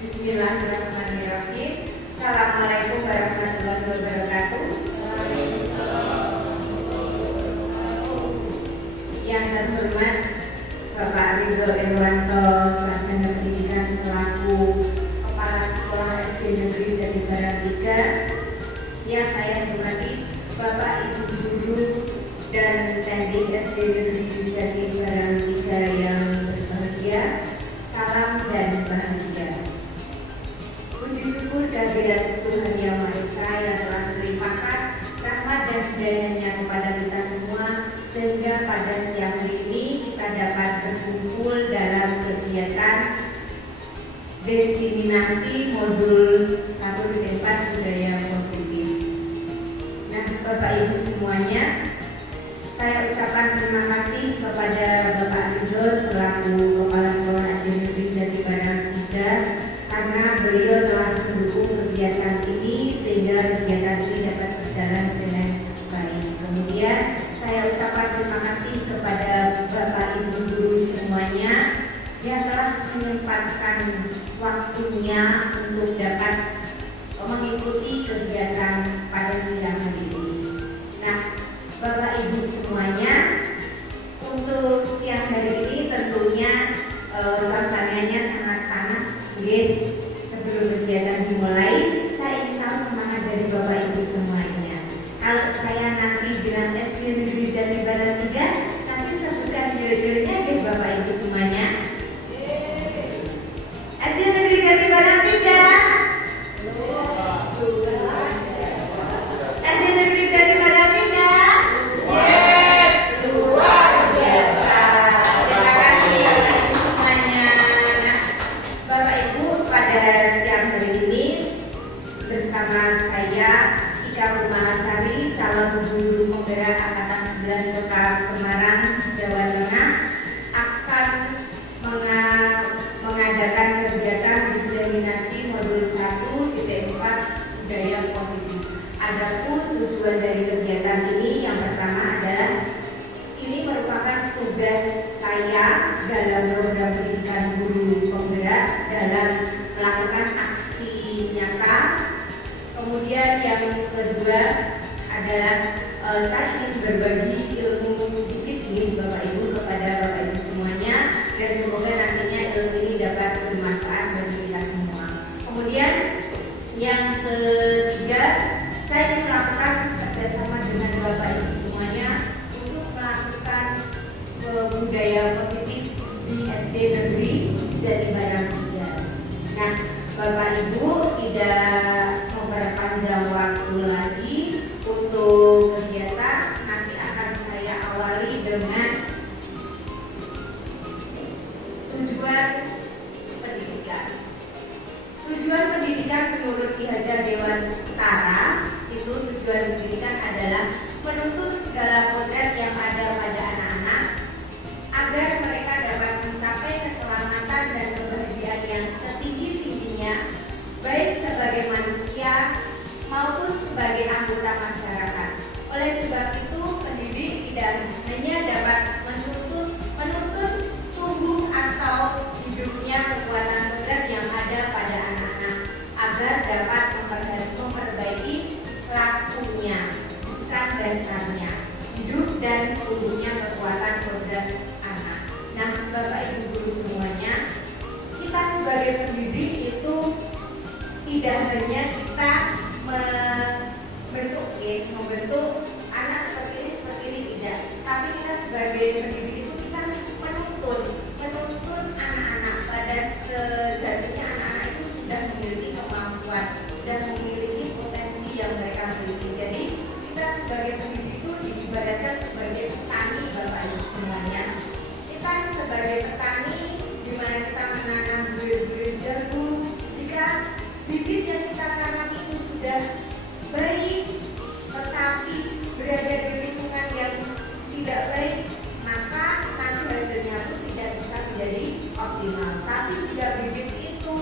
Bismillahirrahmanirrahim. Assalamualaikum warahmatullahi wabarakatuh. Yang terhormat Bapak Ridho Irwanto, Sarjana Pendidikan selaku Kepala Sekolah SD Negeri Jatibarang 3. Yang saya hormati Bapak Ibu Guru dan Tendik SD Negeri Jatibarang 3 yang berbahagia. Salam dan bahagia. Puji syukur kehadirat Tuhan Yang Maha Esa yang telah melimpahkan rahmat dan hidayah-Nya kepada kita semua, sehingga pada siang hari ini kita dapat berkumpul dalam kegiatan diseminasi modul 1.4 budaya positif. Nah, Bapak Ibu semuanya, saya ucapkan terima kasih kepada Bapak Ridho selaku Kepala Sekolah SD Negeri Jatibarang 3 karena beliau telah mendukung kegiatan ini sehingga kegiatan ini dapat berjalan dengan baik. Kemudian saya ucapkan terima kasih kepada Bapak Ibu Guru semuanya yang telah menyempatkan waktunya untuk dapat mengikuti kegiatan pada siang hari ini. Nah, Bapak Ibu semuanya, untuk siang hari ini tentunya suasananya sangat panas. Sebelum kegiatan dimulai, saya ingin tahu semangat dari Bapak Ibu semuanya. Kalau saya nanti bilang SD Negeri Jatibarang 3, nanti sebutkan jari-jarinya deh Bapak Ibu semuanya. SD Negeri Jatibarang 3. SD Negeri Jatibarang 3. Yes, luar biasa. Terima kasih semuanya. Nah, Bapak Ibu, pada siang hari ini bersama saya Ika Rumalasari, calon guru penggerak Angkatan 11 Kota Semarang, Jawa Tengah, akan mengadakan kegiatan diseminasi modul 1.4 budaya positif. Adapun tujuan dari kegiatan ini yang pertama adalah ini merupakan tugas saya dalam program pendidikan guru penggerak dalam melakukan aksi nyata. Kemudian yang kedua adalah saya ingin berbagi ilmu sedikit nih Bapak Ibu kepada Bapak Ibu semuanya, dan semoga nantinya ilmu ini dapat bermanfaat bagi kita semua. Kemudian yang ketiga, saya ingin melakukan kerjasama dengan Bapak Ibu semuanya untuk melakukan budaya positif di SD Negeri Jatibarang 3. Nah, Bapak Ibu, tidak memperpanjang waktu lagi untuk kegiatan, nanti akan saya awali dengan tujuan pendidikan. Tujuan pendidikan menurut Ki Hajar Dewantara itu tujuan pendidikan adalah menuntut segala kodrat yang ada pada anak-anak agar mereka dapat mencapai keselamatan dan kebahagiaan yang setinggi-tingginya, baik sebagai manusia maupun sebagai anggota masyarakat. Oleh sebab itu, pendidik tidak hanya dapat menuntut tumbuh atau hidupnya kekuatan kodrat yang ada pada anak-anak agar dapat memperbaiki lakunya, bukan dasarnya, hidup dan tumbuhnya kekuatan kodrat anak. Nah, Bapak Ibu Guru semuanya, kita sebagai pendidik itu tidak hanya kita membentuk anak seperti ini tidak, tapi kita sebagai pendidik itu kita menuntun anak-anak. Pada sejatinya anak-anak itu sudah memiliki kemampuan, sudah memiliki potensi yang mereka miliki. Jadi kita sebagai pendidik itu diibaratkan sebagai petani, Bapak Ibu semuanya. Kita sebagai petani di mana kita menanam bibit jagung. Jika bibit yang kita tanam itu sudah baik, tetapi berada di lingkungan yang tidak baik, maka nanti hasilnya pun tidak bisa menjadi optimal. Tapi jika bibit itu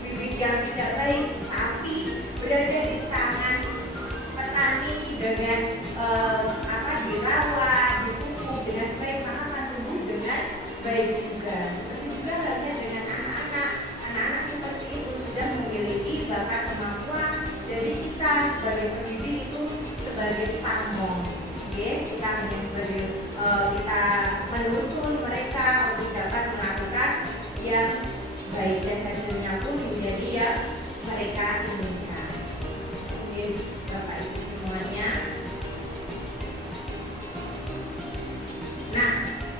bibit yang tidak baik, tapi berada di tangan petani dengan dirawat, dipupuk dengan baik, maka akan tumbuh dengan baik juga. Seperti juga halnya dengan anak-anak misalnya sebagai kita menuntun mereka untuk dapat melakukan yang baik dan hasilnya pun menjadi yang mereka inginkan. Oke, Bapak Ibu semuanya. Nah,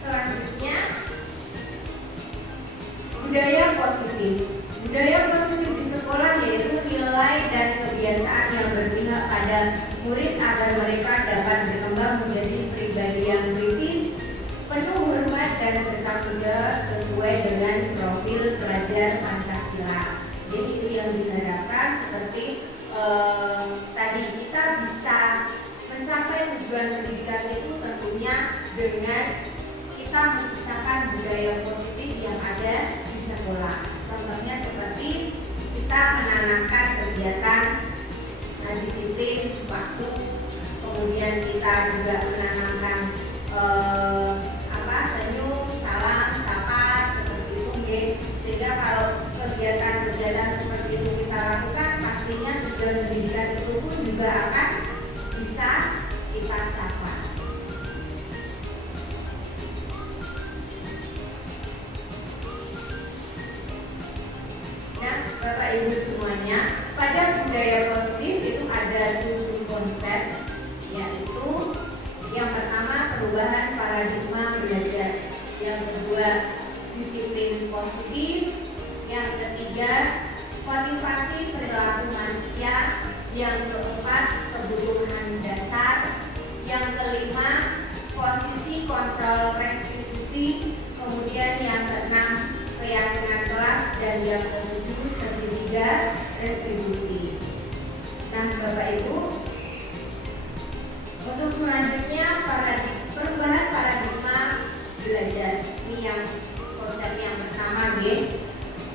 selanjutnya budaya positif. Budaya positif di sekolah yaitu nilai dan kebiasaan yang berpihak pada murid agar mereka dapat berkembang menjadi pribadi yang kritis, penuh hormat dan bertanggung jawab sesuai dengan profil pelajar Pancasila. Jadi itu yang diharapkan seperti tadi kita bisa mencapai tujuan pendidikan itu tentunya dengan kita menciptakan budaya positif yang ada di sekolah. Contohnya seperti kita menanamkan kegiatan disiplin waktu, kemudian kita juga menanamkan senyum, salam, sapa seperti itu, sehingga kalau kegiatan-kegiatan seperti itu kita lakukan, pastinya tujuan pendidikan itu pun juga akan bisa kita capai. Nah, Bapak Ibu semuanya, pada budaya positif itu ada 7 konsep, yaitu yang pertama perubahan paradigma belajar, yang kedua disiplin positif, yang ketiga motivasi perilaku manusia, yang keempat kebutuhan dasar, yang kelima posisi kontrol restitusi, kemudian yang keenam keyakinan kelas, dan yang ketujuh segitiga restitusi. Nah, Bapak Ibu, untuk selanjutnya perubahan paradigma belajar. Ini yang konsep yang pertama,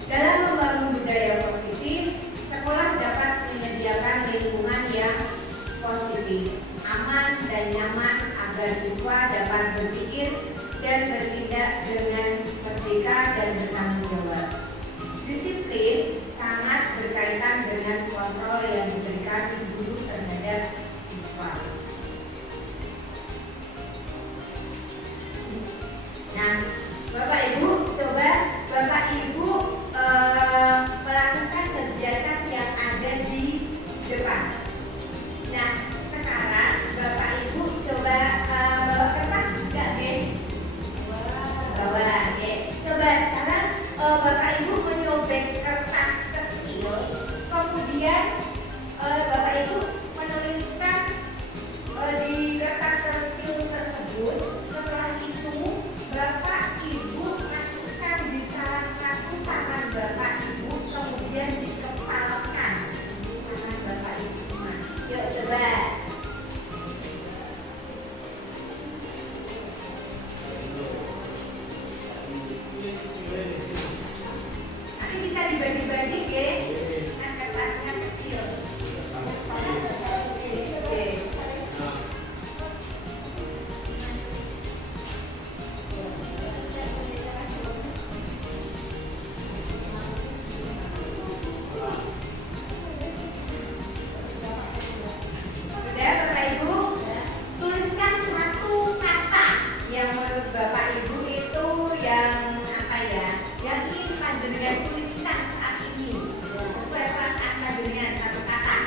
dalam membangun budaya positif, sekolah dapat menyediakan lingkungan yang positif, aman dan nyaman agar siswa dapat berpikir dan bertindak dengan merdeka dan bertanggung jawab. Disiplin sangat berkaitan dengan kontrol yang diberikan guru terhadap siswa. Nah, Bapak Ibu, coba Bapak Ibu melakukan kegiatan yang ada di depan. Nah, sekarang Bapak Ibu coba bawa kertas enggak, bawa, coba sekarang Bapak Ibu menyobek kertas kecil, kemudian Bapak Ibu menuliskan di kertas kecil tersebut. Setelah itu Bapak Ibu masukkan di salah satu tangan Bapak Ibu, kemudian dikepalkan tangan Bapak Ibu semua. Yuk coba. Nanti bisa dibagi-bagi, kan kertasnya kecil. Sudah, Bapak Ibu, tuliskan satu kata yang menurut Bapak Ibu itu yang apa ya? Yang ingin panjenengan tuliskan saat ini sesuai perasaan panjenengan, satu kata.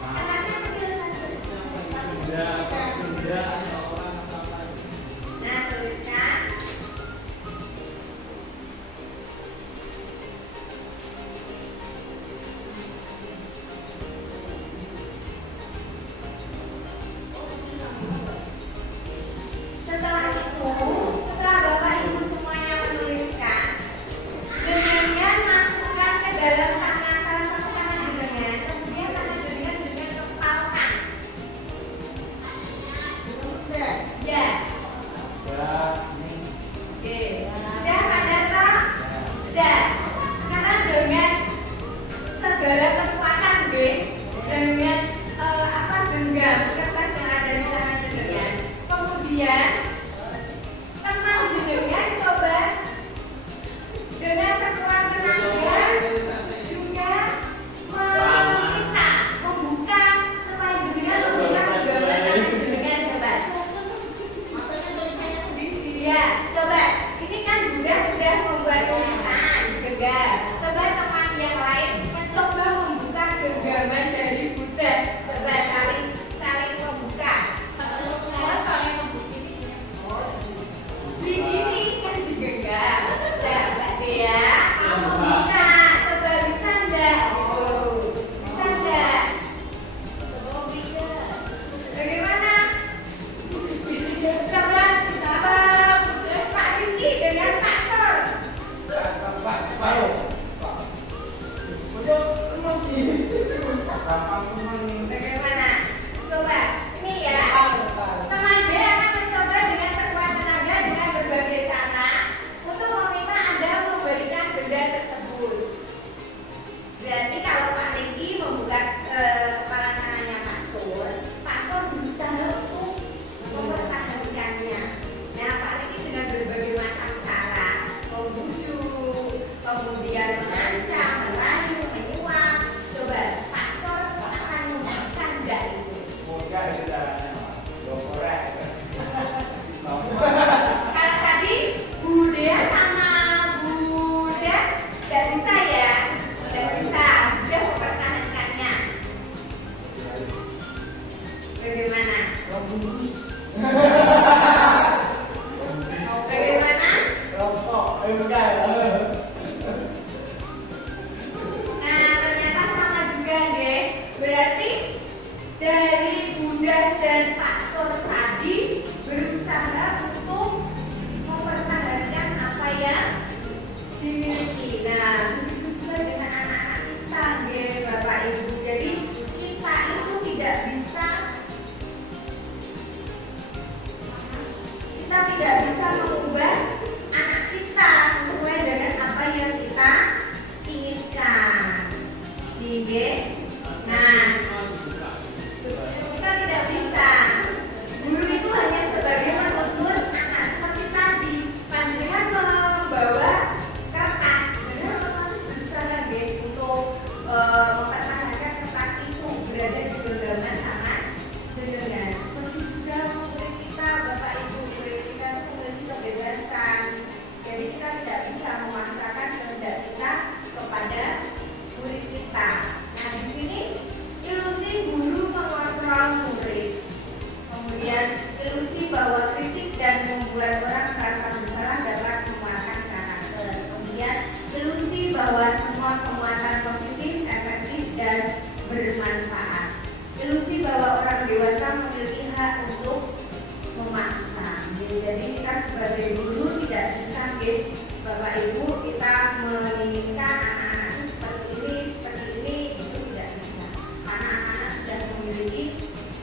Kertasnya kecil saja. Nah, tuliskan. Setelah itu, setelah Bapak Ibu semuanya menuliskan, jenengan masukkan ke dalam tangan salah satu tangan jenengan, kemudian tangan jenengan kepalkan. Ya. Oke. Sudah ada tak? Sudah. Sekarang dengan segala kekuatan, dengan genggam kertas yang ada di tangan jenengan. Kemudian teman jenengan coba dengan sekuat tenaga juga meminta membuka supaya jenengan membuka gambar tangan jenengan. Bagaimana? Rokok, enggak. Nah, ternyata sama juga deh. Berarti dari Bunda dan Pak Sur tadi berusaha untuk mempertahankan apa yang dimiliki. Nah, begitu juga dengan anak-anak kita, deh, Bapak Ibu. Jadi kita itu tidak bisa mengubah anak kita sesuai dengan apa yang kita inginkan. Nah, kita tidak bisa. Guru itu hanya sebagai penuntun anak seperti tadi. Panjenengan membawa kertas, benar harus berusaha deh untuk mempertahankan kertas itu berada di genggaman tangan jenengan. Seperti juga murid kita, Bapak Ibu, murid kita itu memiliki kebebasan. Jadi kita tidak bisa memaksakan kehendak kita kepada murid kita. Nah, di sini ilusi guru mengontrol murid. Kemudian ilusi bahwa kritik dan membuat orang merasa bersalah dapat memuatkan karakter. Kemudian ilusi bahwa semua penguatan positif, efektif dan bermanfaat. Ilusi bahwa orang dewasa memiliki hak untuk memaksa. Jadi kita sebagai guru tidak bisa, Bapak Ibu, kita menginginkan anak-anak itu seperti ini, itu tidak bisa. Karena anak-anak sudah memiliki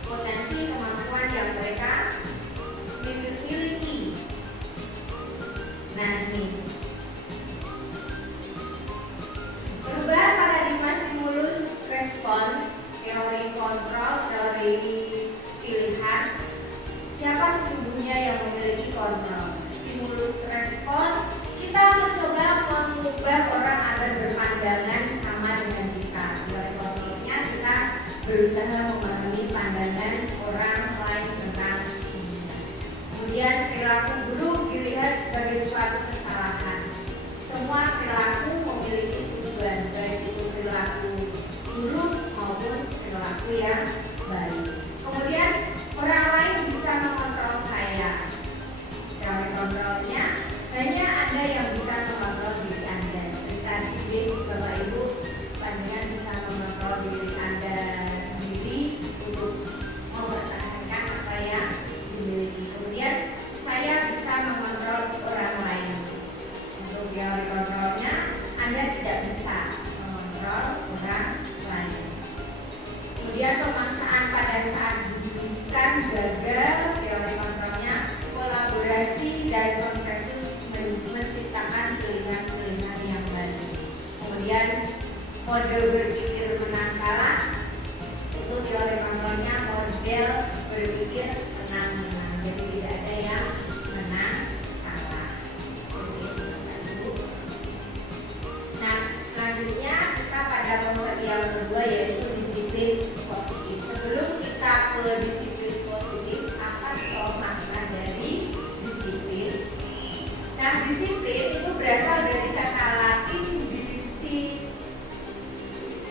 potensi kemampuan yang mereka miliki. Nah, ini perubahan paradigma stimulus respon, teori kontrol, teori pilihan. Siapa sesungguhnya yang memiliki kontrol? Stimulus respon, kita mencoba mengubah orang agar berpandangan sama dengan kita. Teori kontrolnya kita berusaha memahami pandangan orang lain tentang dunia. Kemudian perilaku buruk dilihat sebagai suatu kesalahan. Semua perilaku memiliki tujuan, baik itu perilaku buruk maupun perilaku yang baik. Kemudian orang lain bisa mengontrol saya. Teori kontrolnya, hanya Anda yang bisa mengontrol diri Anda. Seperti tadi, Bapak Ibu, panjenengan bisa mengontrol diri Anda sendiri untuk mempertahankan apa yang dimiliki. Kemudian saya bisa mengontrol orang lain. Untuk teori kontrolnya, Anda tidak bisa mengontrol orang lain. Kemudian pemaksaan pada saat dibutuhkan gagal, teori kontrolnya kolaborasi dan konsensus menciptakan pilihan-pilihan yang baru. Kemudian mode berpikir menang kalah, itu teori kontrolnya model berpikir menang-menang. Jadi tidak ada yang menang kalah. Nah, selanjutnya kita pada konsep yang kedua, yaitu disiplin positif. Sebelum kita ke disiplin positif, apa toh makna dari disiplin? Nah, disiplin itu berasal dari kata Latin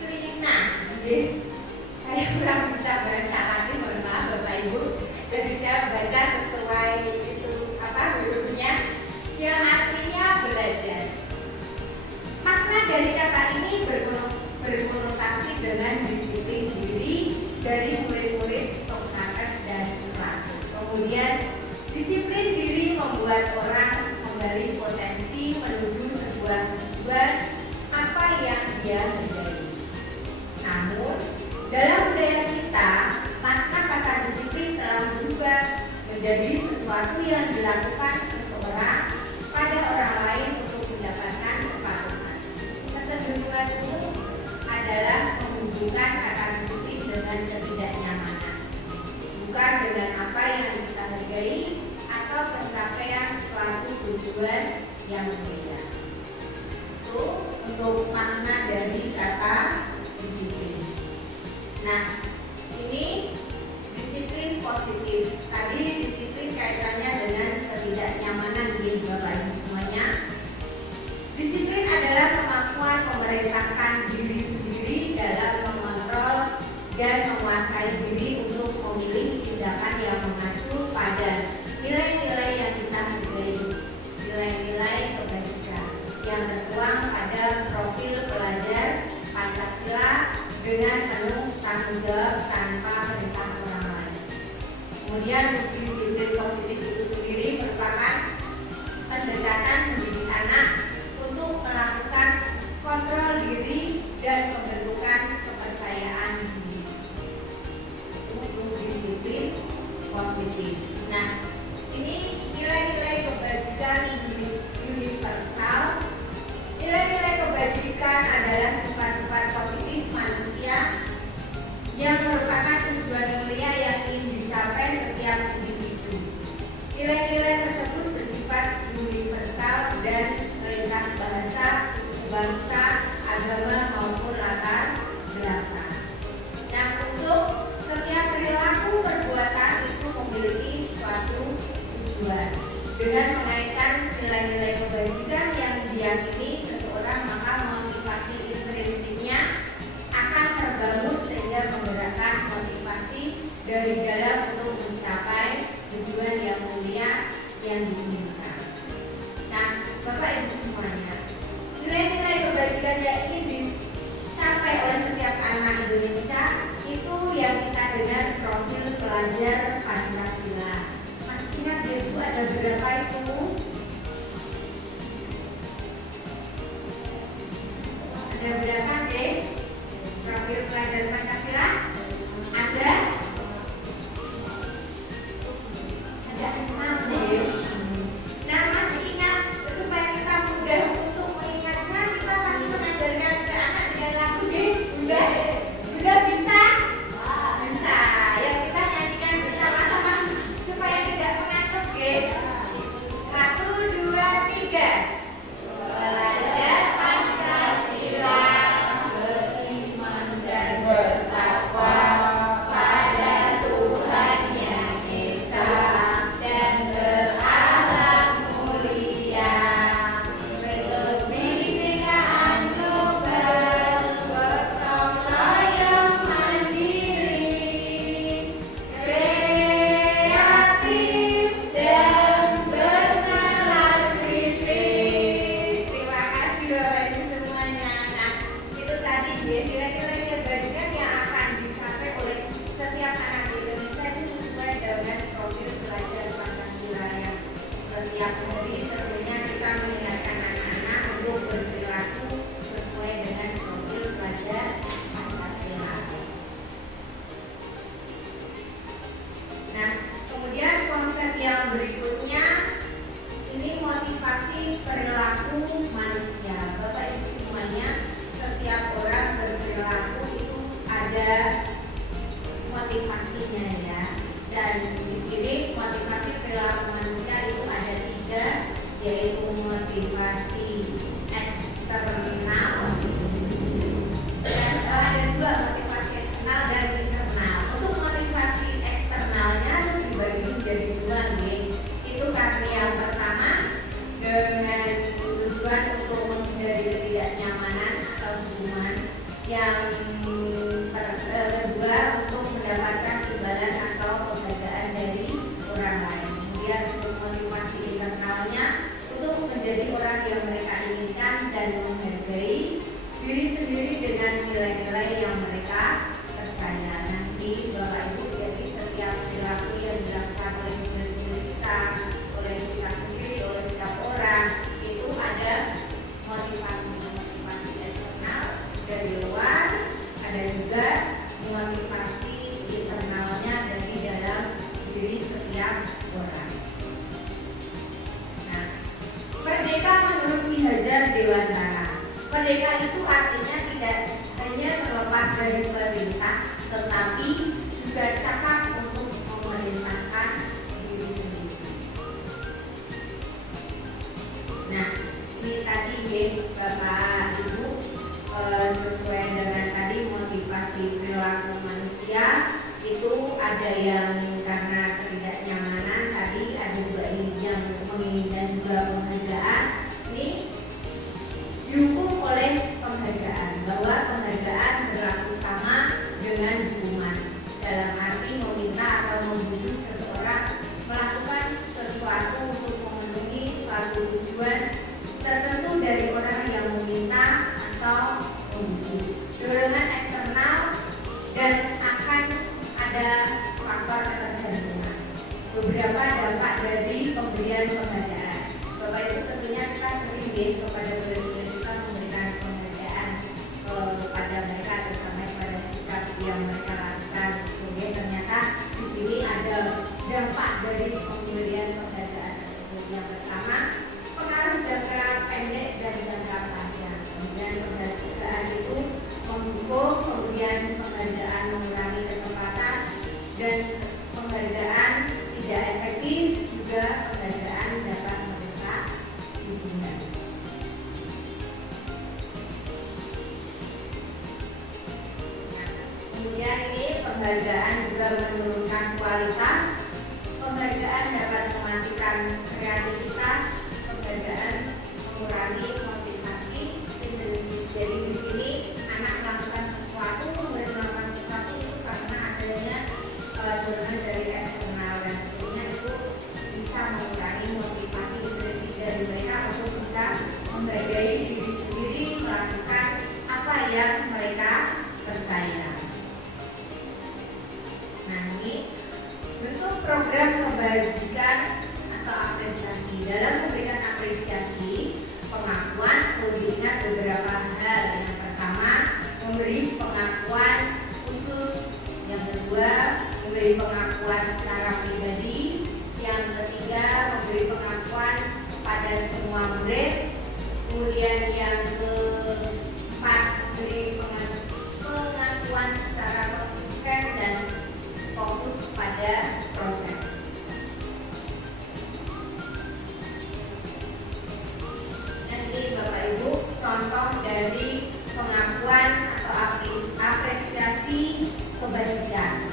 disiplina. Saya kurang bisa bahasa Latin, mohon maaf Bapak Ibu. Jadi saya baca sesuai itu hurufnya, yang artinya belajar. Makna dari kata ini berkonotasi dengan disiplin diri dari murid-murid Sokrates dan Plato. Kemudian disiplin diri membuat orang menggali potensi menuju sebuah tujuan apa yang dia menjadi. Namun dalam budaya kita, makna kata disiplin telah berubah menjadi sesuatu yang dilakukan seseorang pada orang lain untuk mendapatkan kepatuhan. Kecenderungan umum adalah menghubungkan kata disiplin dengan ketidaknyamanan, bukan dengan apa yang kita hargai atau pencapaian suatu tujuan yang berbeda. Itu untuk makna dari kata disiplin. Nah, ini disiplin positif. Tadi disiplin kaitannya dengan ketidaknyamanan di Bapak Ibu semuanya. Disiplin adalah kemampuan memerintahkan diri sendiri dalam mengontrol dan menguasai diri untuk memilih tindakan yang mengacu pada nilai-nilai yang kita hargai, nilai-nilai kebajikan yang tertuang pada profil pelajar Pancasila dengan penuh tanggung jawab tanpa perintah orang lain. Kemudian disiplin positif itu sendiri merupakan pendekatan mendidik anak untuk melakukan kontrol diri dan pembentukan kepercayaan diri. Untuk disiplin positif. Nah, ini nilai-nilai kebajikan universal. Nilai-nilai kebajikan adalah sifat-sifat positif manusia yang merupakan tujuan mulia yang ingin dicapai setiap individu. Nilai-nilai tersebut bersifat universal dan melintas bahasa, suku bangsa, agama maupun latar belakang. Nah, untuk setiap perilaku perbuatan itu memiliki suatu tujuan. Dengan mengaitkan nilai-nilai kebajikan yang diyakini seseorang, maka motivasi intrinsiknya akan terbangun sehingga menggerakkan motivasi dari dalam untuk mencapai tujuan yang mulia yang diinginkan. Nah, Bapak Ibu semuanya, nilai-nilai kebajikan yang ingin dicapai oleh setiap anak Indonesia itu yang kita dengar profil pelajar Pancasila. Mas ingat ya Bu, ada berapa itu? Ada berapa deh profil pelajar Pancasila? Ada 6 deh. Nah, masih ingat, supaya kita mudah untuk mengingatnya, kita pasti mengajarkan ke anak dengan lagu deh. Udah bisa? Bisa. Yang kita nyanyikan bersama-sama supaya tidak mengantuk deh. 1, 2, 3. Belajar Pancasila, beriman dan bertakwa pada Tuhan Yang Esa dan berakhlak mulia, berkebinekaan global, gotong royong mandiri, kreatif dan bernalar kritis. Terima kasih Bapak Ibu semuanya. Nah, itu tadi nilai-nilai kebajikan yang akan dicapai oleh setiap anak Indonesia itu sesuai dengan profil pelajar Pancasila yang setiap hari tentunya kita mengingatkan anak-anak untuk berperilaku sesuai dengan profil pelajar Pancasila. Nah, kemudian konsep yang berikutnya ini motivasi perilaku manusia. Bapak Ibu semuanya, setiap orang berperilaku itu ada motivasinya ya. Dan di sini motivasi perilaku manusia itu ada 3, yaitu motivasi eksternal dan ada 2, motivasi eksternal dan internal. Untuk motivasi eksternalnya itu dibagi menjadi 2 nih. Itu karena yang pertama dengan tujuan untuk menghindari ketidaknyamanan atau hubungan, yang kedua untuk mendapatkan imbalan atau penghargaan dari orang lain. Kemudian untuk motivasi internalnya untuk menjadi orang yang mereka inginkan dan menghargai diri sendiri dengan nilai-nilai yang mereka percaya. Nanti Bapak Ibu, jadi setiap perilaku yang dilakukan oleh diri kita, oleh kita sendiri, oleh setiap orang itu ada motivasi eksternal dari luar, ada juga motivasi internalnya dari dalam diri setiap orang. Nah, merdeka menurut Ki Hajar Dewantara. Merdeka itu artinya tidak hanya terlepas dari perintah, tetapi juga cakap untuk memerintahkan diri sendiri. Nah, ini tadi ya Bapak Ibu, sesuai dengan tadi motivasi perilaku manusia itu ada yang karena ketidaknyamanan, tadi ada juga yang menginginkan juga penghargaan. Ini dihukum oleh penghargaan, bahwa penghargaan berlaku sama dengan hukuman, dalam arti beberapa dampak dari pemberian penghargaan. Bapak Ibu tentunya kita sering kepada presiden kita memberikan penghargaan pada mereka, terutama pada sikap yang mereka lakukan. Kemudian ternyata di sini ada dampak dari pemberian penghargaan tersebut. Yang pertama, pengaruh jangka pendek dan jangka panjang. Kemudian penghargaan itu mendukung, kemudian penghargaan mengurangi ketepatan, dan penghargaan tidak efektif, juga penghargaan dapat merusak hubungan. Kemudian ini penghargaan juga menurunkan kualitas, penghargaan dapat mematikan kreativitas, penghargaan mengurangi motivasi. Jadi di sini anak melakukan sesuatu, murid melakukan sesuatu itu karena adanya dorongan dari eksternal, dan tentunya itu bisa mengurangi motivasi dari mereka untuk bisa menghargai diri sendiri, melakukan apa yang mereka percaya. Nah, ini bentuk program kebajikan atau apresiasi. Dalam memberikan apresiasi, pengakuan perlu diingat beberapa hal. Yang pertama, memberi pengakuan khusus. Yang kedua, memberi pengakuan secara pribadi. Yang ketiga, memberi pengakuan pada semua murid. Kemudian yang keempat, memberi pengakuan secara konsisten dan fokus pada proses. Ini Bapak Ibu contoh dari pengakuan atau apresiasi kebajikan.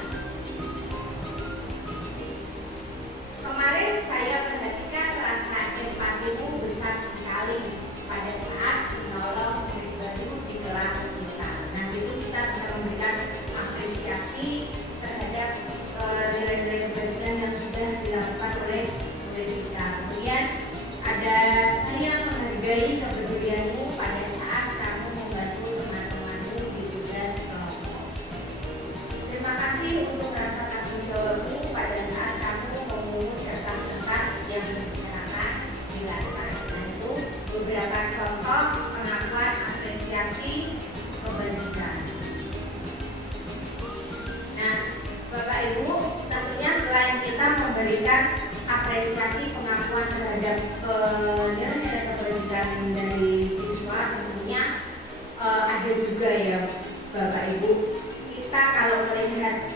Kemarin saya perhatikan rasa empatimu besar sekali pada saat menolong murid baru di kelas kita. Nah, itu kita bisa memberikan apresiasi terhadap nilai-nilai kebajikan yang sudah dilakukan oleh murid kita. Kemudian ada, saya menghargai kepedulianmu pada saat kamu membantu teman-temanmu di tugas kelompok. Terima kasih untuk rasa tanggung jawabmu pada saat kamu memungut kertas-kertas yang berserakan di lantai. Nah, itu beberapa contoh pengakuan apresiasi kebajikan. Nah, Bapak Ibu, tentunya selain kita memberikan apresiasi pengakuan terhadap nilai-nilai kebajikan dari siswa, tentunya ada juga ya Bapak Ibu, kita kalau melihat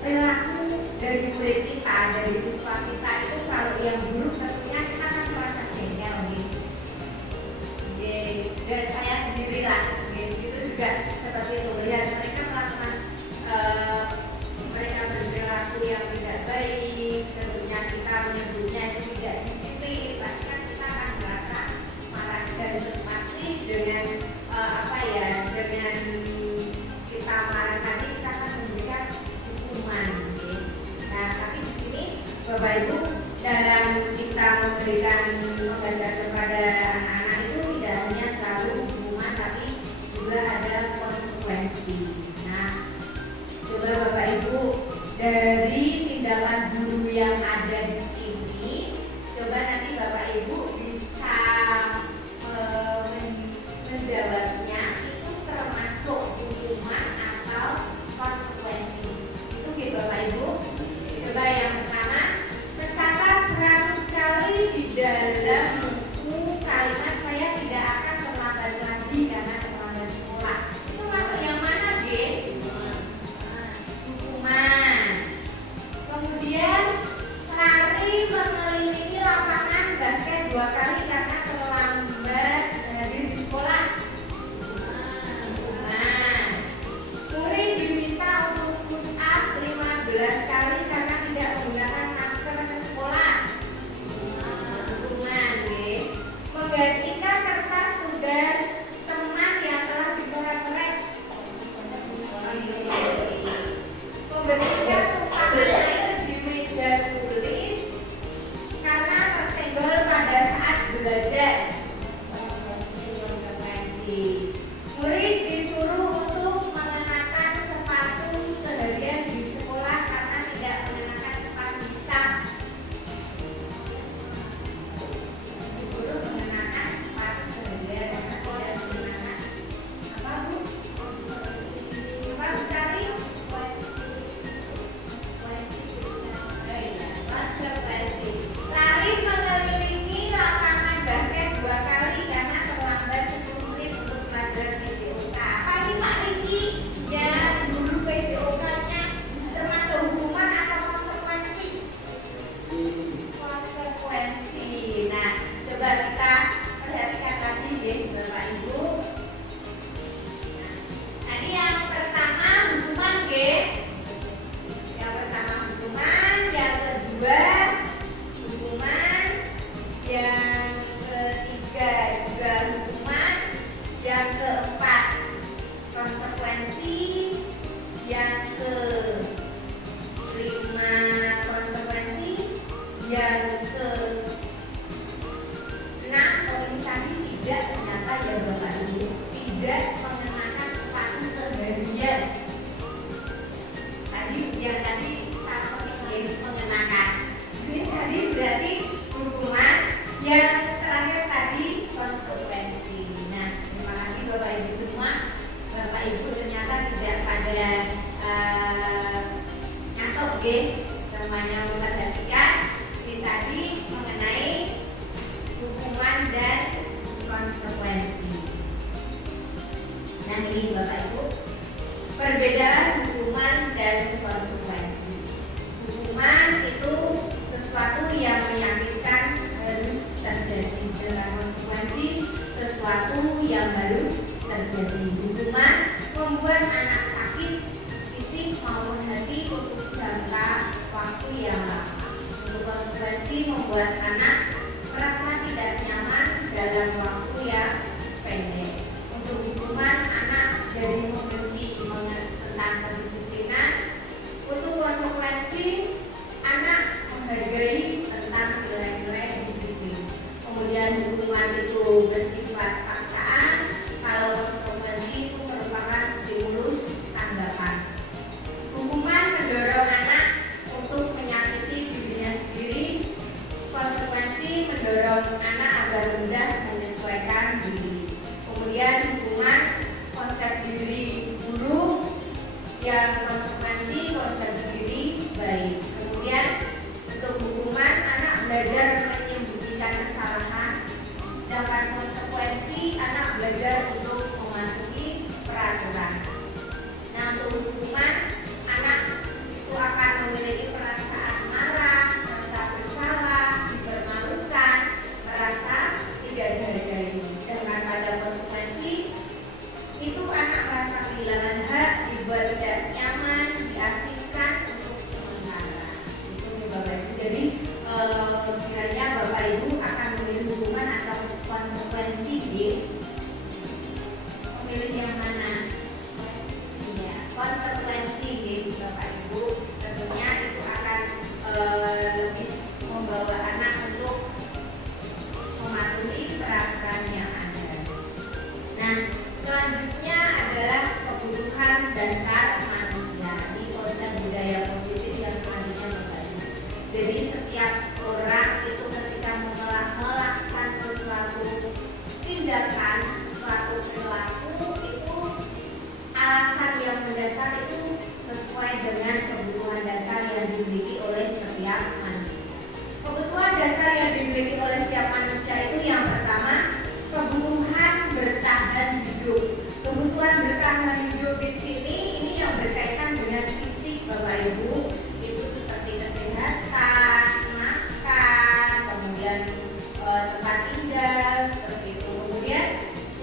perilaku dari murid kita, dari siswa kita itu kalau yang buruk, tentunya kita akan merasa jengkel gitu. Dan saya sendirilah gitu juga seperti itu, melihat mereka melakukan mereka berperilaku yang tidak baik, tentunya kita menyebutnya itu tidak disiplin, pasti kan kita akan merasa marah, dan pasti dengan dengan kita marah tadi kita akan memberikan hukuman. Nah, tapi di sini Bapak Ibu, dalam kita memberikan penghargaan kepada anak-anak itu tidak hanya selalu hukuman, tapi juga ada konsekuensi. Nah, coba Bapak Ibu, dari tindakan guru yang ada di sini, coba nanti Bapak Ibu bisa menjawabnya, itu termasuk hukuman atau konsekuensi. Itu gitu Bapak Ibu. Coba yang pertama, mencatat 100 kali di dalam buku kalimat saya tidak akan terlambat lagi karena terlambat sekolah. Itu masuk yang mana, G? Hukuman. Kemudian lari mengelilingi lapangan basket 2 kali karena terlambat hadir di sekolah. Hukuman. Murid diminta untuk push up 15 kali karena tidak menggunakan masker ke sekolah. Hukuman. Menggantikan kertas tugas teman yang telah dicoret-coret. Membersihkan tumpahan air di meja tulis karena tersenggol pada saat belajar. Yang ke 6 poin tadi tidak, ternyata ya Bapak Ibu tidak mengenakan sepatu seharian. Yang tadi salah memilih mengenakan. Ini tadi berarti hukuman. Yang terakhir tadi konsekuensi. Nah, terima kasih Bapak Ibu semua. Bapak Ibu ternyata tidak pada ngantuk, semuanya memperhatikan. Ini tadi mengenai hukuman dan konsekuensi. Nah, ini Bapak Ibu, perbedaan hukuman dan konsekuensi. Hukuman itu sesuatu yang menyakitkan harus terjadi, dan konsekuensi sesuatu yang harus terjadi. Hukuman membuat anak sakit fisik maupun hati untuk jangka waktu yang lama. Untuk konsekuensi membuat anak merasa tidak nyaman dalam waktu yang pendek. Untuk hukuman anak jadi membenci tentang kedisiplinan. Untuk konsekuensi anak menghargai tentang nilai-nilai disiplin. Kemudian hukuman itu bersifat paksaan, kalau konsekuensi itu merupakan stimulus tanggapan. Hukuman mendorong anak untuk menyakiti dirinya sendiri. Konsekuensi mendorong anak agar mudah menyesuaikan diri. Kemudian hukuman konsep diri buruk, yang konsekuensi konsep diri baik. Kemudian untuk hukuman anak belajar menyembunyikan kesalahan, sedangkan konsekuensi anak belajar untuk mematuhi peraturan. Nah, untuk hukuman anak itu akan memiliki perasaan marah, merasa bersalah, dipermalukan, merasa tidak dihargai. Dengan pada konsekuensi itu anak merasa kehilangan hak, dibuat tidak nyaman, diasingkan untuk sementara. Itu nih Bapak Ibu. Jadi sekiranya Bapak Ibu akan memilih hukuman atau konsekuensi, memilih yang mana? Iya, konsekuensi Bapak Ibu. Tentunya itu akan lebih membawa anak untuk mematuhi peraturan yang ada. Nah, selanjutnya adalah kebutuhan dasar manusia. Di konsep budaya positif yang selanjutnya Bapak Ibu. Jadi setiap orang itu ketika melakukan sesuatu tindakan, suatu perilaku itu alasan yang mendasar itu sesuai dengan kebutuhan dasar yang dimiliki oleh setiap manusia. Kebutuhan dasar yang dimiliki oleh setiap manusia itu yang pertama, kebutuhan bertahan hidup. Kebutuhan bertahan hidup di sini ini yang berkaitan dengan fisik Bapak Ibu. Itu seperti kesehatan, makan, kemudian tempat tinggal, seperti itu. Kemudian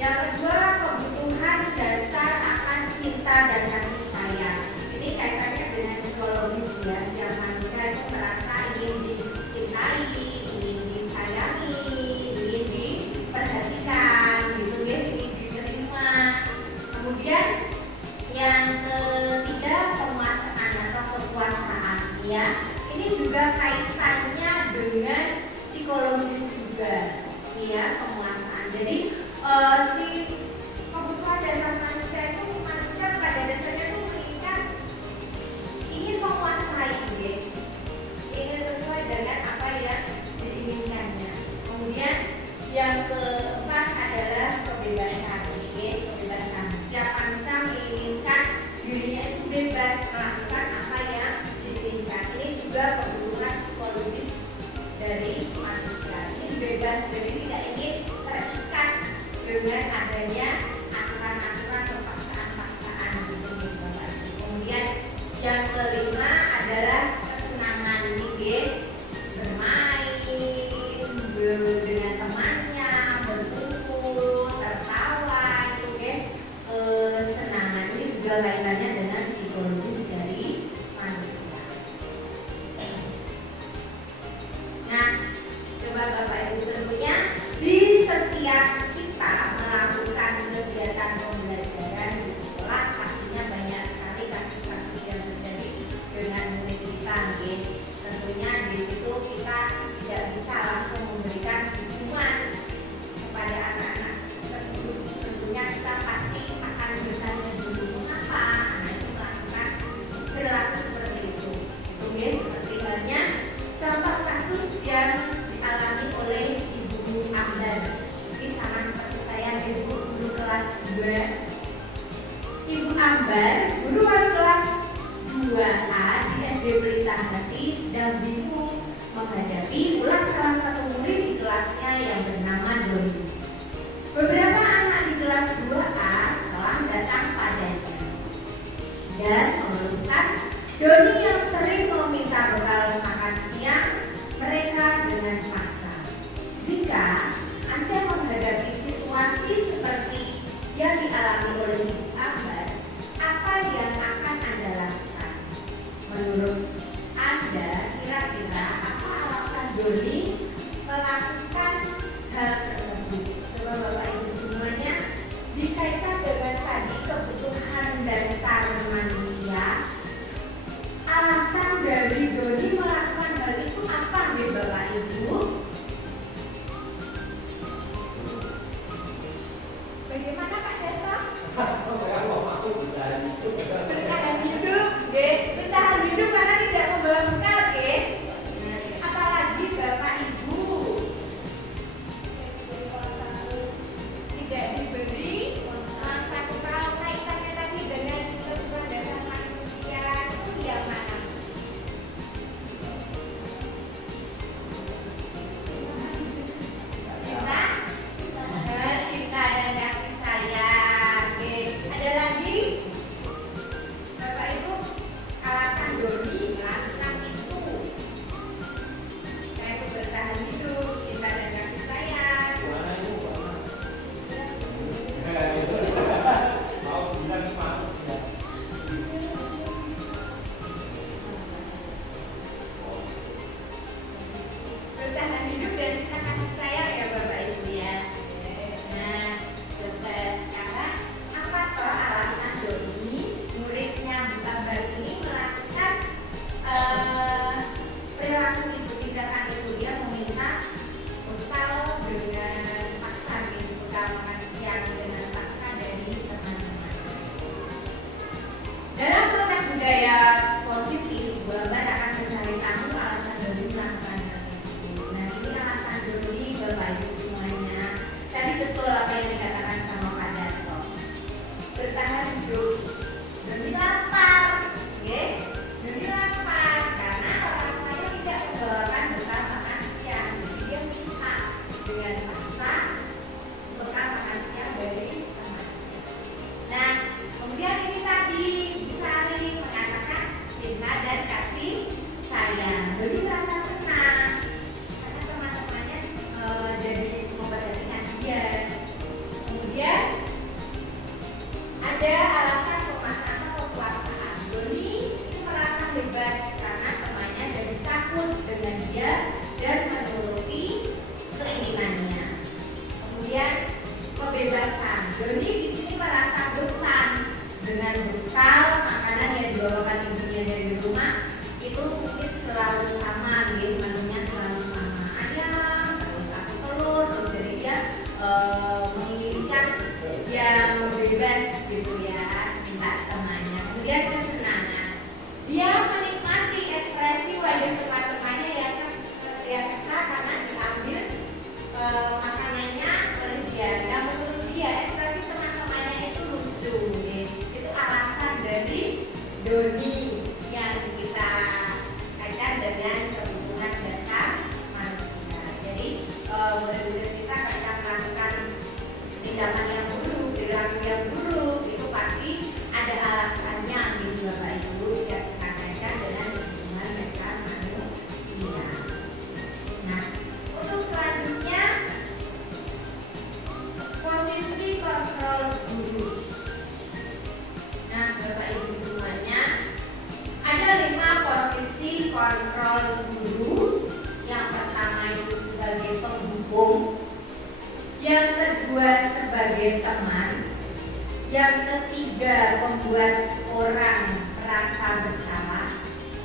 yang kedua, kebutuhan dasar akan cinta dan kasih sayang. Ini kaitannya dengan psikologis ya. Setiap manusia itu merasa ingin dicintai, ingin disayangi, ingin diperhatikan, gitu ya, ingin diterima. Kemudian yang ketiga, penguasaan atau kekuasaan ya. Ini juga kaitannya dengan psikologis juga ya, penguasaan. Jadi si kebutuhan dasar manusia itu, manusia pada dasarnya itu menginginkan, ingin menguasai, ingin sesuai dengan apa yang diinginkannya. Kemudian yang keempat adalah kebebasan, kebebasan. Setiap manusia menginginkan dirinya itu bebas melakukan apa yang diinginkan. Ini juga kebutuhan psikologis dari manusia. Ini bebas, jadi tidak ingin terikat dengan adanya aturan-aturan atau paksaan-paksaan gitu. Kemudian yang kelima adalah kesenangan, bermain dengan temannya, berkumpul, tertawa, itu kesenangan. Ini juga kaitannya dengan psikologis dari manusia. Nah, coba Bapak Ibu, tentunya di setiap kita melakukan kegiatan pembelajaran di sekolah pastinya banyak sekali kasus-kasus yang terjadi dengan murid kita. Tentunya di situ kita yang dialami oleh Ibu Ambar. Ini sama seperti saya, Ibu guru kelas 2. Ibu Ambar, guruan kelas 2A di SD Pelita Hati, sedang bingung menghadapi ulah salah satu murid di kelasnya yang bernama Doni. Beberapa anak di kelas 2A telah datang padanya dan mengeluhkan Doni yang sering meminta bekal makan siang mereka dengan paksa. Jika Anda menghadapi situasi seperti yang dialami oleh Ibu Ambar, apa yang akan Anda lakukan? Menurut Anda, kira-kira apa alasan Doni melakukan hal tersebut? Coba Bapak Ibu semuanya dikaitkan dengan tadi kebutuhan dasar manusia. Alasan dari Doni melakukan hal itu apa nih Bapak Ibu? Bagaimana Pak Data? Bertahan hidup, bertahan hidup karena tidak membawa bekal, apalagi Bapak Ibu tidak diberi satu kalau kaitannya tadi dengan kebutuhan dasar manusia itu yang mana? Cinta dan kasih sayang. Oke, ada lagi? Bapak Ibu, alasan Doni melakukan itu kayak itu bertahan hidup, cinta dan kasih sayang. Bertahan hidup dan cinta kasih sayang ya Bapak Ibu ya. Nah, coba sekarang apa toh alasan Doni muridnya Bu Ambar ini melakukan perilaku itu, tindakan itu, dia meminta bekal dengan paksa gitu, bekal makan siang dengan paksa dari teman-teman. Dalam konteks budaya positif, Bu Ambar akan mencari tahu alasan Doni melakukan hal tersebut. Nah, ini alasan Doni Bapak Ibu semuanya. Tadi betul apa yang dikatakan sama Pak Darto. Bertahan hidup. Doni lapar, oke? Doni lapar karena orang tuanya tidak membawakan bekal makan siang. Jadi dia minta dengan paksa bekal makan siang dari teman. Nah, kemudian ini tadi Bu Sari mengatakan cinta dan kasih sayang. Doni merasa senang karena teman-temannya jadi memperhatikan dia. Kemudian ada alasan pemaksaan atau kekuasaan. Doni itu merasa hebat karena temannya jadi takut dengan dia dan menuruti keinginannya. Kemudian kebebasan. Doni di sini merasa bosan dengan bekal makanan yang dibawakan ibunya dari rumah. Itu mungkin selalu sama, gitu, menunya selalu sama, ayam, terus satu telur, terus jadi dia menginginkan yang bebas gitu ya, minta temannya. Kemudian kesenangan, dia menikmati ekspresi wajah teman-temannya yang kesal karena diambil makanannya oleh dia. Dan menurut dia ekspresi teman-temannya itu lucu, gitu. Itu alasan dari Doni yang kita kaitkan dengan kebutuhan dasar manusia. Jadi murid-murid kita ketika melakukan tindakan yang buruk, perilaku yang buruk, itu pasti ada alasannya gitu Bapak Ibu, yang kita kaitkan dengan kebutuhan dasar manusia. Nah, untuk selanjutnya posisi kontrol guru. Nah, Bapak Ibu semuanya, ada 5 posisi kontrol guru. Yang pertama itu sebagai penghubung, yang kedua sebagai teman, yang ketiga membuat orang merasa bersalah,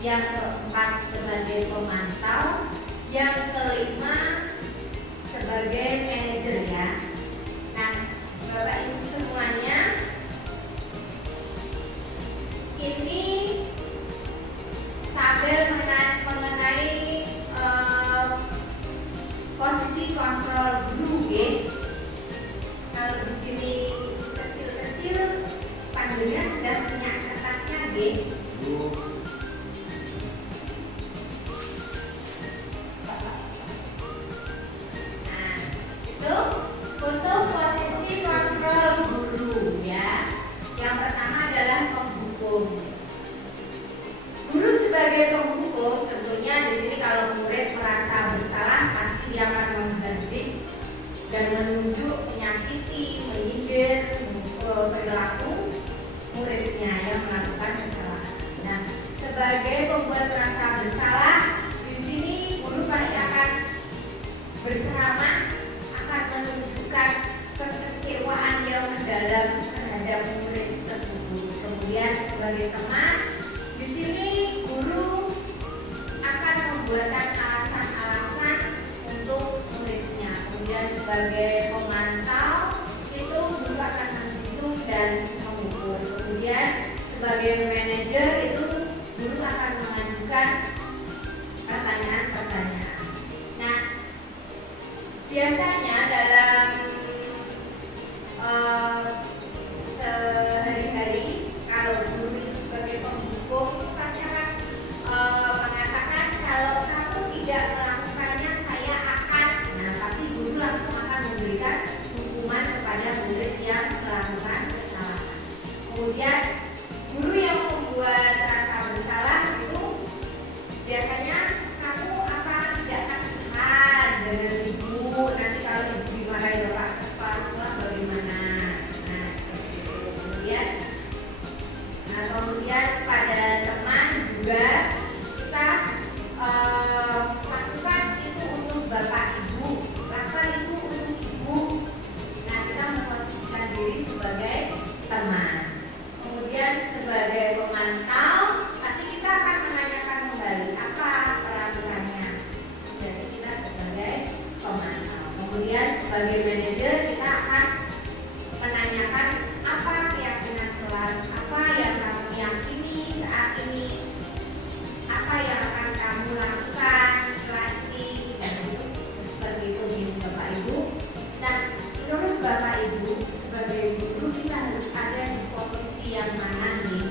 yang keempat sebagai pemantau, yang kelima sebagai manajer ya. Nah, Bapak Ibu semuanya, ini tabel mengenai yang akan menghentik dan menunjuk, menyakiti, menyindir perilaku muridnya yang melakukan kesalahan. Nah, sebagai pembuat merasa bersalah, di sini guru pasti akan berceramah, akan menunjukkan kekecewaan yang mendalam terhadap murid tersebut. Kemudian sebagai teman, di sini guru akan membuatkan alasan-alasan untuk muridnya. Kemudian sebagai pemantau, itu guru akan menghitung dan mengukur. Kemudian sebagai manajer, itu guru akan mengajukan pertanyaan-pertanyaan. Nah, biasanya dalam sehari-hari, kalau guru itu sebagai penghukum, itu pasti akan mengatakan kalau kamu tidak melakukannya, saya akan. Nah, pasti guru langsung akan memberikan hukuman kepada murid yang melakukan kesalahan. Kemudian guru yang membuat rasa bersalah itu biasanya kamu akan tidak kasihan dengan ibu, nanti kalau ibu dimarahi bapak kepala sekolah bagaimana. Nah, seperti itu. Kemudian pada teman juga kita lakukan itu untuk bapak ibu, lakukan itu untuk ibu. Nah, kita memposisikan diri sebagai teman. Kemudian sebagai pemantau, pasti kita akan menanyakan kembali apa peraturannya. Jadi kita sebagai pemantau. Kemudian sebagai manajer, kita akan menanyakan apa keyakinan kelas, apa yang kamu yakini saat ini, apa yang akan kamu lakukan setelah ini, dan itu seperti itu nih Bapak Ibu. Nah, menurut Bapak Ibu sebagai guru, kita harus ada di posisi yang mana nih?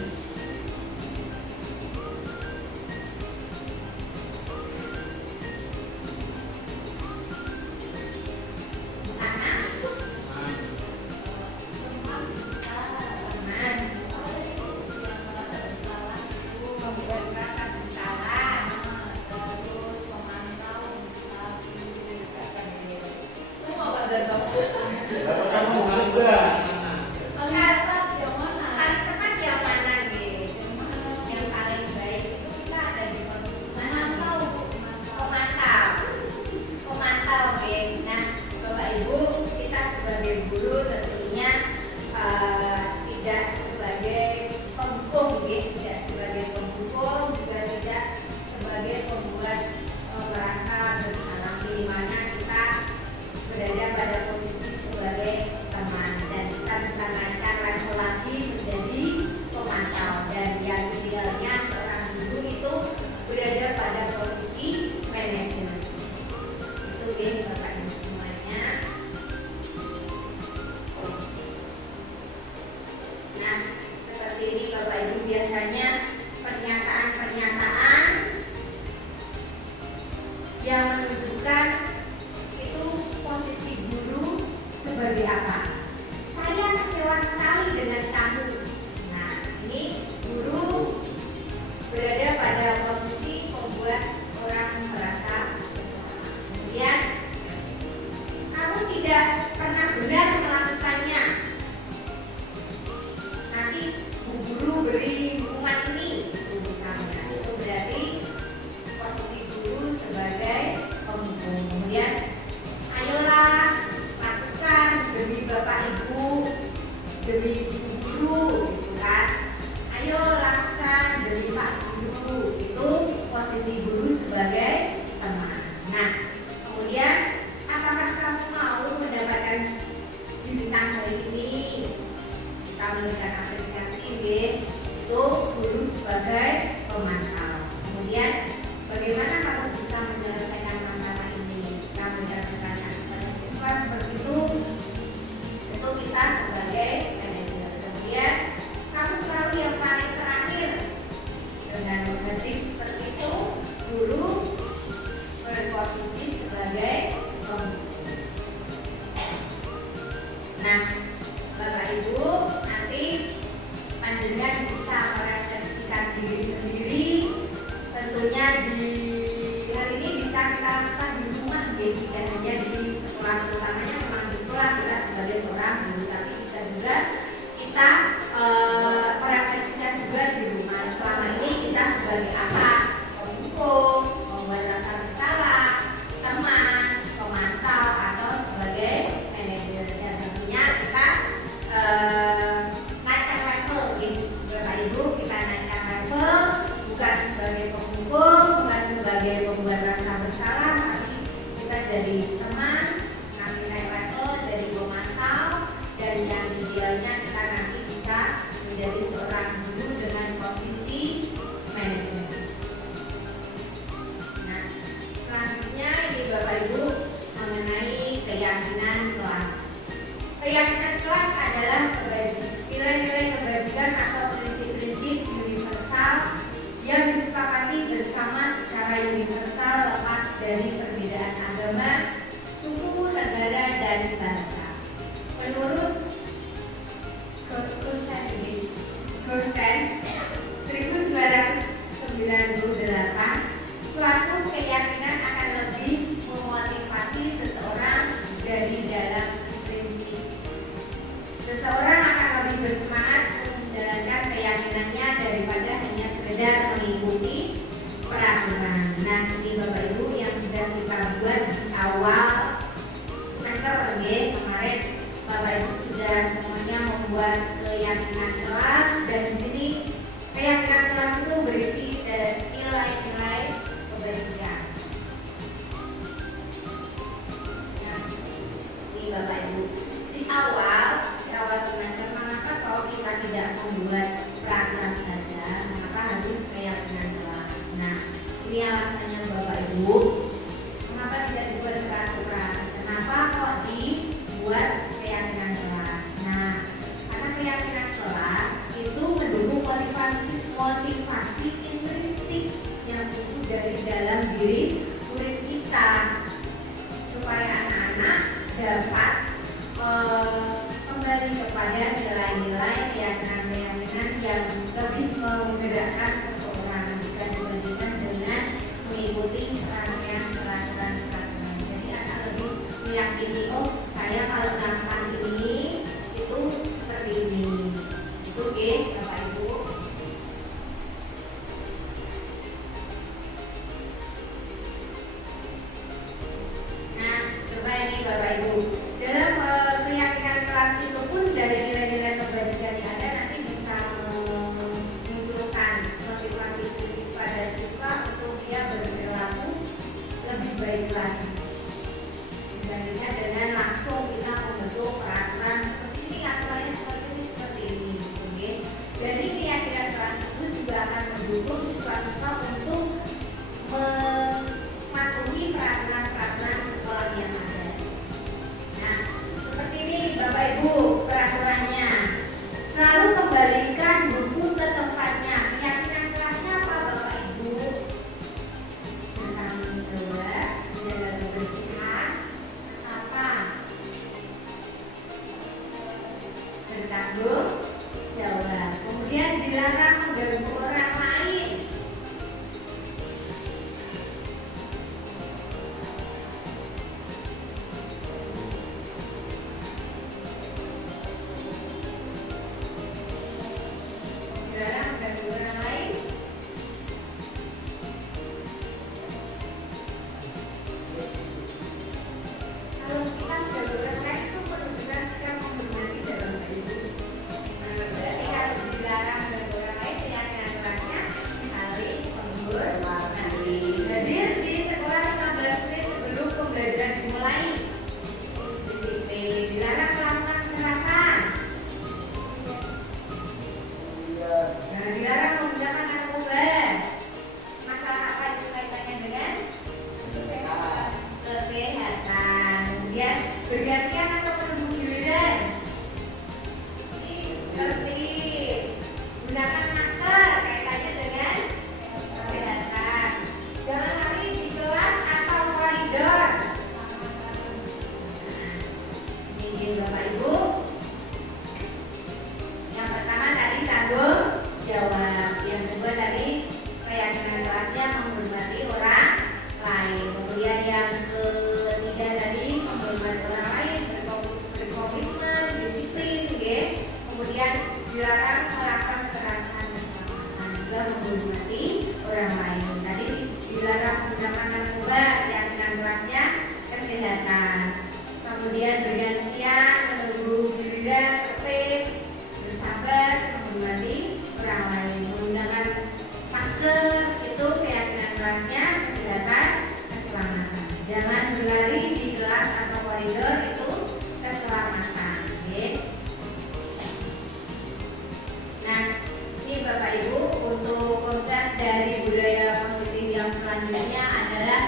Biasanya pernyataan-pernyataan yang menunjukkan itu posisi guru sebagai apa. Saya kecewa sekali dengan kamu. Nah, ini guru berada pada posisi membuat orang merasa bersalah. Kemudian, kamu tidak pernah benar melakukannya. Nanti guru beri hukuman ini, misalnya. Itu berarti posisi guru sebagai penghukum. Kemudian, ayolah lakukan demi bapak ibu, demi guru, gitu kan? Ayo lakukan demi pak guru. Itu posisi guru sebagai teman. Nah, kemudian apakah kamu mau mendapatkan bintang hari ini? Kita memberikan apresiasi, itu guru sebagai pemantau. Kemudian bagaimana kamu bisa menyelesaikan masalah ini? Kamu memberikan kepada siswa seperti itu kita sebagai manajer. Kemudian kamu selalu yang paling terakhir dengan mengerti seperti itu, guru berposisi sebagai pemukul. Nah, Bapak Ibu, nanti panjenengan bisa merefleksikan diri tidak hanya di sekolah, terutamanya memang di sekolah kita sebagai seorang guru, tapi bisa juga kita merefleksikan juga di rumah. Selama ini kita sebagai apa? Pendukung, membuat rasa bersalah, teman, pemantau, atau sebagai manajer. Dan tentunya kita naikkan level gitu, Bapak Ibu, kita naikkan level bukan sebagai pendukung, bukan sebagai pembuat rasa bersalah, tapi kita jadi teman, nanti naik level jadi pemantau, dan yang idealnya kita nanti bisa menjadi seorang guru dengan posisi manajer. Nah, selanjutnya ini Bapak Ibu mengenai keyakinan kelas. Keyakinan kelas adalah nilai-nilai kebajikan atau prinsip-prinsip universal yang disepakati bersama secara universal lepas dari perbedaan agama, suku, negara, dan bahasa. Menurut Gosen 1998, suatu keyakinan akan lebih memotivasi seseorang dari dalam prinsip. Seseorang akan lebih bersemangat menjalankan keyakinannya daripada hanya sekedar mengikuti peraturan. Nah, ini Bapak Ibu yang sudah kita buat di awal semester kemarin, Bapak Ibu sudah semuanya membuat keyakinan kelas, dan di sini keyakinan kelas itu berisi nilai-nilai kebajikan. Nah, ini Bapak Ibu di awal semester, mengapa kalau kita tidak membuat peraturan saja, mengapa harus keyakinan kelas? Nah, ini alasannya Bapak Ibu, mengapa tidak dibuat peraturan? Kenapa kok dibuat keyakinan kelas? Nah, karena keyakinan kelas itu mendukung motivasi intrinsik yang tumbuh dari dalam diri murid kita, supaya anak-anak dapat kembali kepada nilai-nilai keyakinan-keyakinan yang lebih menggerakkan seseorang dibandingkan dengan mengikuti serangkaian peraturan-peraturan. Jadi akan lebih meyakini, oh saya kalau melakukan ini itu seperti ini. Itu oke, Bapak Ibu. Nah, coba ini Bapak Ibu. Dalam keyakinan kelas itu pun dari nilai-nilai kebajikan yang ada nanti bisa menunjukkan motivasi fisik pada siswa untuk dia berperilaku lebih baik lagi dibandingkan dengan langsung kita membentuk peraturan seperti ini, aturannya seperti ini. Oke. Dari keyakinan kelas itu juga akan mendukung siswa-siswa untuk mematuhi peraturan-peraturan sekolah yang ada. Nah, seperti ini Bapak Ibu peraturannya. Selalu kembalikan buku ke tempatnya. Keyakinan kelasnya apa Bapak Ibu? Tentang mencoba, menjaga kebersihan, apa kesehatan. Kemudian bergantian menunggu giliran tertib, bersabar, menghormati orang lain, menggunakan masker itu keyakinan kelasnya, kesehatan, keselamatan. Jangan berlari di kelas atau koridor itu keselamatan. Oke. Nah, ini Bapak Ibu untuk konsep dari budaya positif yang selanjutnya adalah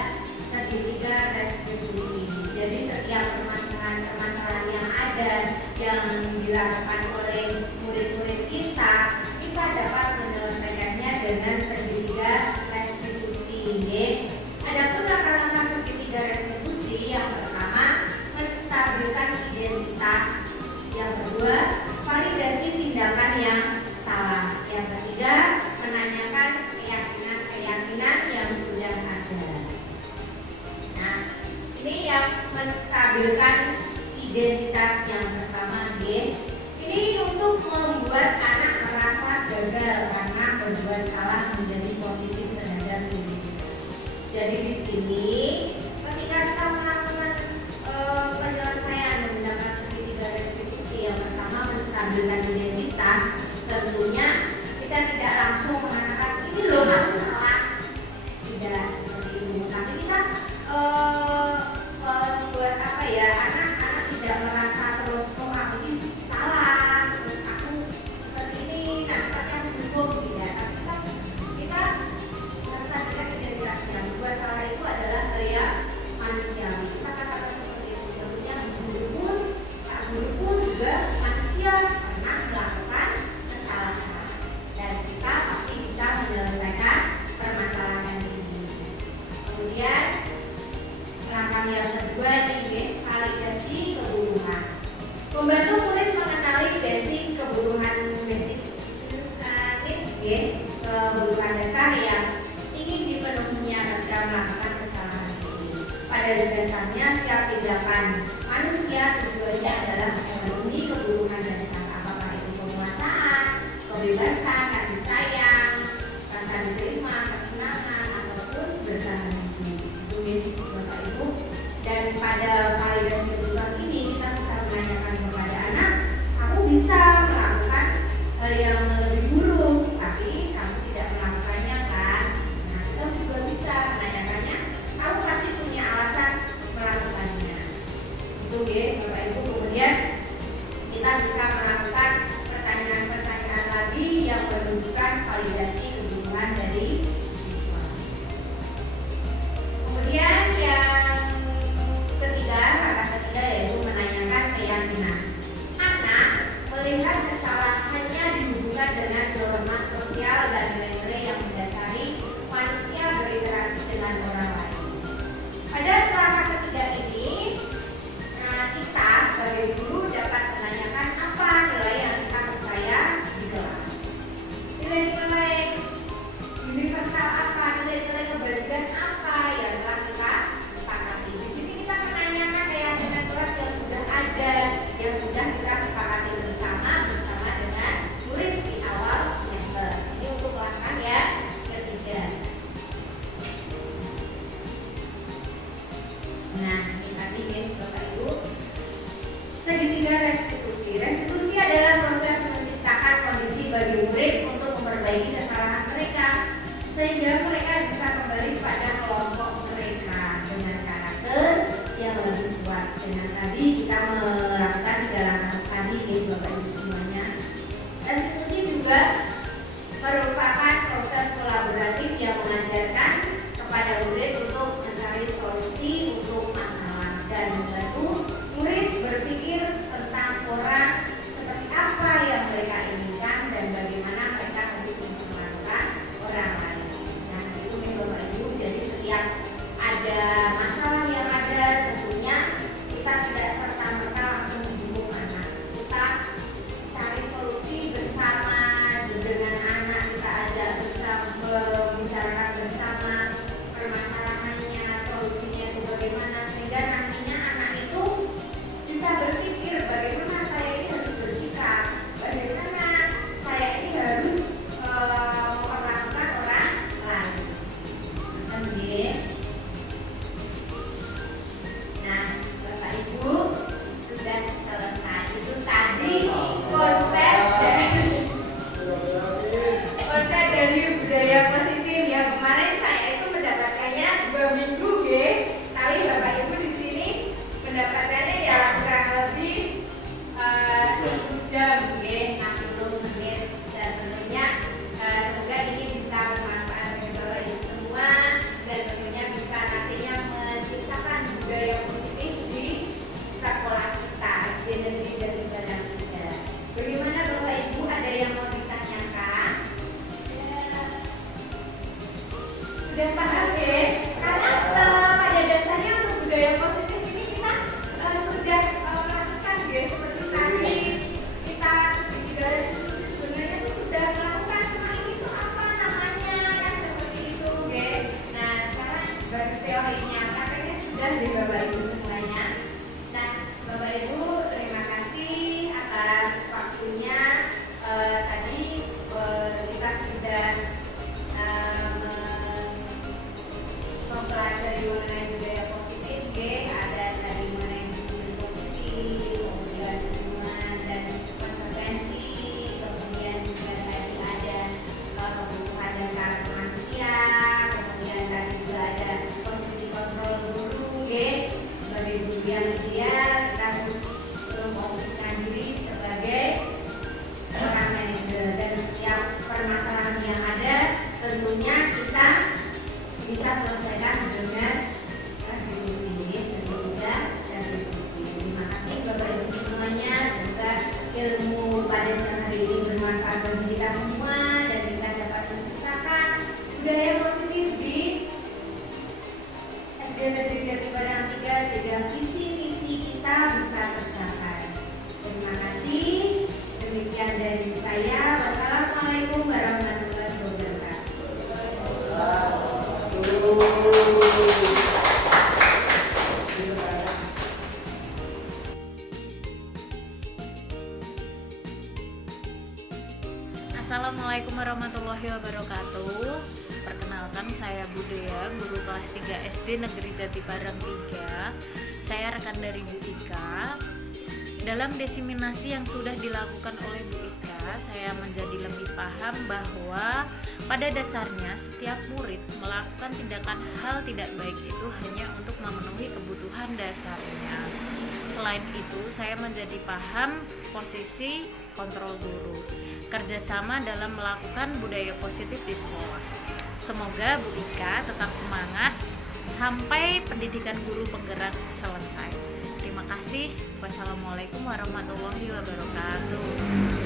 segitiga restitusi. Jadi setiap permasalahan yang ada yang dilakukan oleh murid-murid kita dapat menyelesaikannya dengan segitiga restitusi. Adapun langkah-langkah segitiga restitusi, yang pertama menstabilkan identitas, yang kedua validasi tindakan yang salah, yang ketiga menanyakan keyakinan yang sudah ada. Nah, ini yang menstabilkan identitas yang pertama, ini untuk membuat anak merasa gagal karena berbuat salah menjadi positif terhadap diri. Jadi di sini ketika kita melakukan penyelesaian menggunakan segitiga restitusi, yang pertama menstabilkan identitas, tentunya kita tidak langsung mengatakan ini loh aku salah, tidak seperti itu, tapi kita buat apa ya, anak-anak tidak merasa terus aku ini salah, terus aku seperti ini, nanti pasti aku dukung, tidak. Tapi kita menstabilkan identitasnya. Buat salah itu adalah hal yang manusiawi. Kita katakan seperti itu. Tentunya guru pun juga manusia, pernah melakukan kesalahan, dan kita pasti bisa menyelesaikan permasalahan ini. Kemudian langkah yang kedua ini validasi kebutuhan. Membantu murid mengenali kebutuhan kebutuhan dasar yang ingin dipenuhinya ketika melakukan kesalahan ini. Pada dasarnya setiap tindakan manusia tujuannya adalah memenuhi kebutuhan dasar, apakah itu penguasaan, kebebasan, kasih sayang, rasa diterima, kesenangan, ataupun bertahan hidup. Itu Bapak Ibu. Dan pada validasi kebutuhan ini kita bisa menanyakan kepada anak, aku bisa melakukan hal yang lebih buruk, tapi kamu tidak melakukannya kan? Nah, kita juga bisa menanyakannya, kamu pasti punya alasan melakukannya. Itu Bapak Ibu. Kemudian kita bisa melakukan pertanyaan-pertanyaan lagi yang menunjukkan validasi kebutuhan dari siswa. Kemudian yang ketiga, langkah ketiga yaitu menanyakan keyakinan. Anak melihat kesalahannya dihubungkan dengan norma sosial dan nilai-nilai yang mendasari manusia berinteraksi dengan orang lain. Pada langkah ketiga ini, kita sebagai guru dapat menanyakan apa nilai yang kita percaya di kelas. Nilai-nilai universal apa, nilai-nilai kebajikan apa yang telah kita sepakati. Di sini kita menanyakan keyakinan kelas yang sudah ada, yang sudah kita sepakati bersama dengan murid di awal semester. Ini untuk langkah yang ketiga. Nah, ini tadi Bapak Ibu, segitiga restitusi. Restitusi adalah proses menciptakan kondisi bagi murid untuk memperbaiki kesalahan mereka, sehingga mereka bisa kembali pada kelompok mereka dengan karakter yang lebih kuat. Dengan tadi kita melakukan 3 langkah tadi, Bapak Ibu semuanya. Restitusi juga merupakan proses kolaboratif yang mengajarkan kepada murid untuk mencari solusi untuk masalah dan membantu murid berpikir tentang orang seperti apa yang mereka inginkan dan bagaimana mereka harus memperlakukan orang lain. Nah, itu Bapak Ibu. Jadi setiap ada masalah yang ada, tentunya kita tidak serta-merta langsung mendukung anak. Kita cari solusi bersama dengan anak, kita ajak bersama, membicarakan bersama permasalahan Assalamualaikum warahmatullahi wabarakatuh. Perkenalkan, saya Budaya, guru kelas 3 SD Negeri Jatibarang 3. Saya rekan dari Bu Ika. Dalam diseminasi yang sudah dilakukan oleh Bu Ika, saya menjadi lebih paham bahwa pada dasarnya setiap murid melakukan tindakan hal tidak baik itu hanya untuk memenuhi kebutuhan dasarnya. Selain itu, saya menjadi paham posisi kontrol guru, kerjasama dalam melakukan budaya positif di sekolah. Semoga Bu Ika tetap semangat sampai pendidikan guru penggerak selesai. Terima kasih. Wassalamualaikum warahmatullahi wabarakatuh.